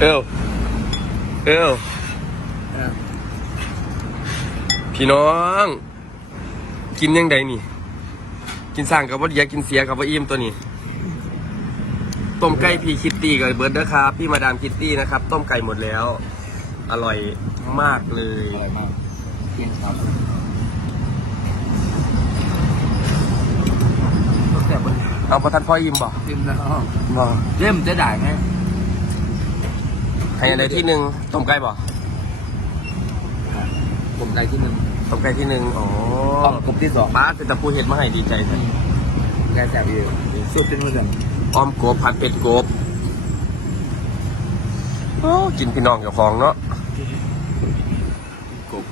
เอวเอวพี่น้อง กินยังไงนี่ กินสร้างกับว่าเดียกินเสียกับว่าอิ่มตัวนี้ ต้มไก่พี่คิตตี้กับเบิร์ดนะครับ พี่มาดามคิตตี้นะครับ ต้มไก่หมดแล้ว อร่อยมากเลยอร่อยมากกินครับก็แต่บนเอาประทัดพ่ออิ่มบ่ริมแล้วบ่เริ่มจะด่าไง ให้อะไรที่หนึ่งต้มไก่บ่ผมใจที่หนึ่งต้มไก่ที่หนึ่งอ๋อต้องกบที่สองป้าเป็นตะปูเห็ดมาให้ดีใจแท้แกแสบอยู่สุดเป็นมือกันอ้อมกบผัดเป็ดกบโอ้กินพี่น้องเจ้าของเนาะกบ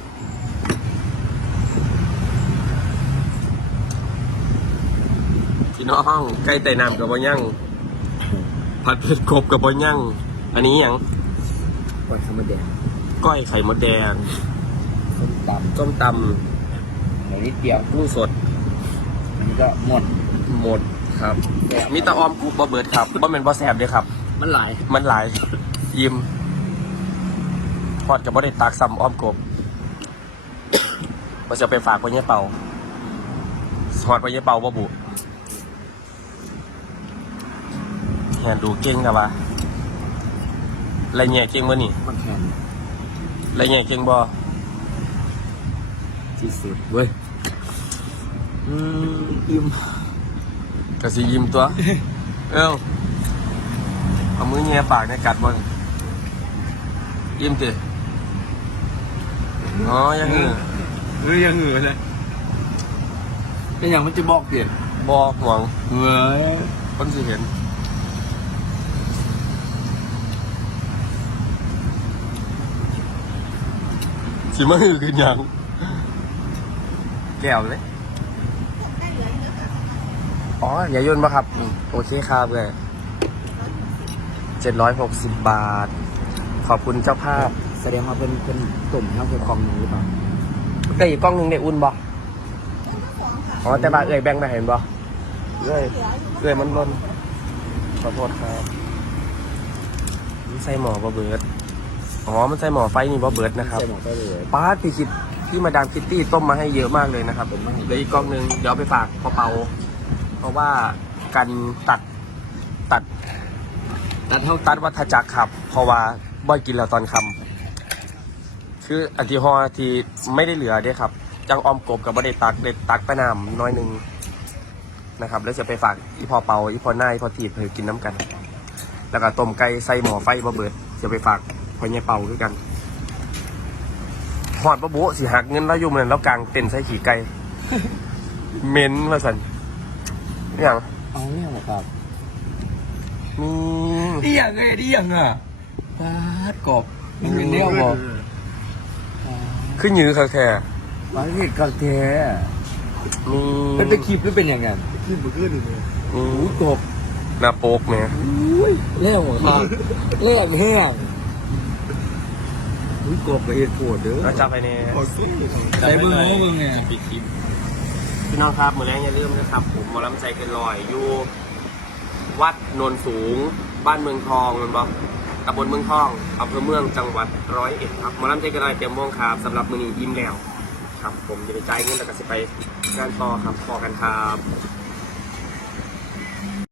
พี่น้องไก่ไต่น้ำกับบ่ยั่งผัดเผ็ดกบกับบ่ยั่งอันนี้หยัง กดธรรมดาก้อยไข่มดแดงส้มตำส้มตหน่อยนิดเดียวำกุ้งสดอันนี้ก็หมด หมดครับมีแตะออมกูบ่เบิดครับบ่เป็นบ่แสบเด้อครับ มันหลายมันหลายยิ้มพอดกับบ่ได้ตากซ้ำอ้อมกบว่าจะไปฝากไว้เนี่ยเป่าสอดไว้เนี่ยเป่าบ่บุแหนดูเก่งกับว่า ไรแง่เก่งบ่นี่มันแข็งไรแง่เก่งบ่ที่สุดเว้ยอืมอิ่มก็สิยิ้มตัว เอ้าเอามือแง่ปากในกัดบ่นยิ้มติอ๋อยังเหงือเฮ้ยยังเหงื่อเลยเป็นอย่างมันจะบอกเปลี่ยนบ่ห่วงเฮ้ยคนสิเห็น สิมาหือกันยังแก้วเลย อ๋ออย่าโยนมาครับโอเคครับเลยเจ็ดร้อยหกสิบบาท ขอบคุณเจ้าภาพแสดงว่าเป็นเป็นตุ่มแล้วเป็นคอมหนึ่งหรือเปล่าก็อีกกล้องหนึ่งในอุ่นบ่อ๋อแต่บาเอ่ยแบงไปเห็นบ่เอ่ยเอ่ยมันล้นขอโทษครับใส่หมอบ่เบิด อ๋อ มันใส่หมอไฟนี่บ่เบิร์ดนะครับใช่หมดได้เลยป้าพี่คิดพี่มาดามคิตตี้ต้มมาให้เยอะมากเลยนะครับผมเหลืออีกกล้องหนึ่งเดี๋ยวเอาไปฝากพอเปา เพราะว่าการตัดตัด ตัดเท่าตัดวัฏจักรครับ เพราะว่าบ่อยกินแล้วตอนคำคืออันที่ฮอที่ไม่ได้เหลือเด้ครับ จังออมกบกับบ่ได้ตักเด็ดตักไปน้ำน้อยหนึงนะครับ แล้วจะไปฝากอีพอเปาอีพอหน้าอีพอทีดเพื่อกินน้ำกัน แล้วก็ต้มไก่ใส่หม้อไฟบ่เบิดจะไปฝากพ่ อใหญ่เปาด้วยกันหอดบ่โบะสิหักเงินแล้วอยู่เหมือนแล้วกลางเต็นท์ใส่ขี่ไก่เหม็นว่าสันอหย่างเอาเนี่ยเหรอครับมีดีอย่างไงดีอย่างอะปาดกบมันเป็นเรื่องบอกขึ้นยื้อค่ะแค่ปาดเห็ดกระเทมีเป็นตะคลิปหรือเป็นอย่างไงคลิปมันขึ้นเลยมีโอ้กบหน้าโป๊กเนี่ยอุ้ยเล่หัวขาดเล่แห้ง อุ้ยกบกับเห็ดโผดเด้อแล้วจับไปเนี่ยใส่มือมึงเนี่ยปิดคลิปพี่น้องครับมือแรงอย่าลืมนะครับ ผมหมอลำใจเกินลอยอยู่วัดโนนสูง บ้านเมืองทองแมันบอกตำบลเมืองทองอำเภอเมืองจังหวัดร้อยเอ็ดครับหมอลำใจเกินลอยเตรียมม่วงครับสำหรับมือนี้ยิ้มแล้วครับ ผมจะไปจ่ายเงินแล้วก็จะไปงานต่อครับพอกันครับ